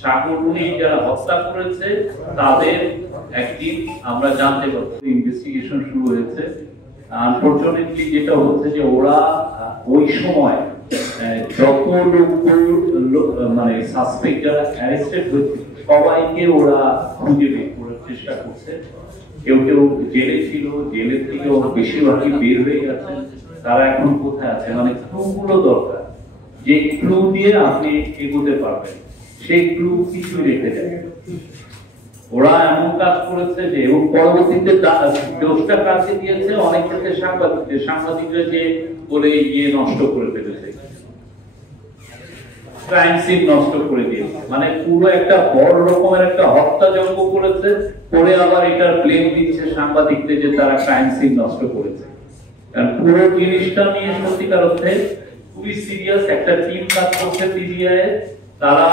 সাগররুনি যারা হত্যা করেছে তাদের একদিন আমরা জানতে পারবো। ইনভেস্টিগেশন শুরু হয়েছে। আনফরচুনেটলি যেটা হচ্ছে যে ওরা ওই সময় যত লোক মানে সাসপেক্ট যারা অ্যারেস্টেড হয়েছে সবাইকে ওরা খুঁজে বের করার চেষ্টা করছে। কেউ কেউ জেলে ছিল, জেলের থেকে বেশিরভাগই বের হয়ে গেছে। তারা এখন কোথায় আছে, মানে ক্লুগুলো দরকার, যে ক্লু দিয়ে আপনি এগোতে পারবেন, সেই ক্লু কিছু রেখে যায়। ওরা এমন কাজ করেছে যে এবং পরবর্তীতে দোষটা কাছে দিয়েছে অনেক ক্ষেত্রে সাংবাদিকরা যে বলে গিয়ে নষ্ট করে ফেলেছে, ক্রাইম সিন নষ্ট করে দিয়েছে, মানে পুরো একটা বড় রকমের একটা হত্যাযজ্ঞ করেছে, করে আবার এটার ব্লেম দিচ্ছে সাংবাদিকদের যে তারা ক্রাইম সিন নষ্ট করেছে। কারণ পুরো জিনিসটা নিয়ে সত্যিকার অর্থে খুবই সিরিয়াস একটা টিম কাজ করছে পিবিআই। তারা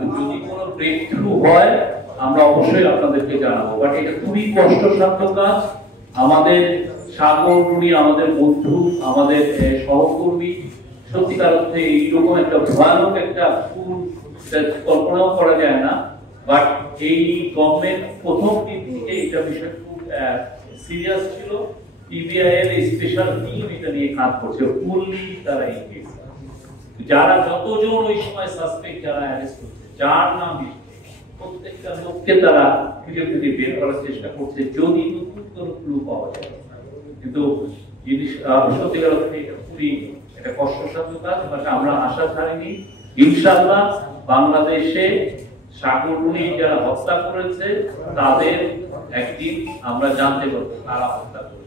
যদি কোনো ব্রেক থ্রু হয় আমরা অবশ্যই আপনাদেরকে জানাবো, বাট এটা খুবই কষ্টসাধ্য কাজ। আমাদের সাগররুনি, আমাদের বন্ধু, আমাদের সহকর্মী, সত্যিকার অর্থে এইরকম একটা ভয়ানক একটা ফুল কল্পনাও করা যায় না। বাট এই গভর্নমেন্ট প্রথম দিন থেকে এটা বিষয় খুব সিরিয়াস ছিল। পিবিআই এর স্পেশাল টিম এটা নিয়ে কাজ করছে, ফুললি তারা এনগেজ। যারা যতজন ওই সময় সাসপেক্ট যারা অ্যারেস্ট করছে, যার নাম প্রত্যেকটা লোককে তারা খুঁজে খুঁজে বের করার চেষ্টা করছে যদি নতুন কোনো ক্লু পাওয়া যায়। কিন্তু জিনিস সত্যিকার অর্থে এটা খুবই একটা কষ্টসাধ্য কাজ, বাট আমরা আশা ছাড়িনি। ইনশাআল্লাহ বাংলাদেশে সাগররুনি যারা হত্যা করেছে তাদের একদিন আমরা জানতে পারবো কারা হত্যা করেছে।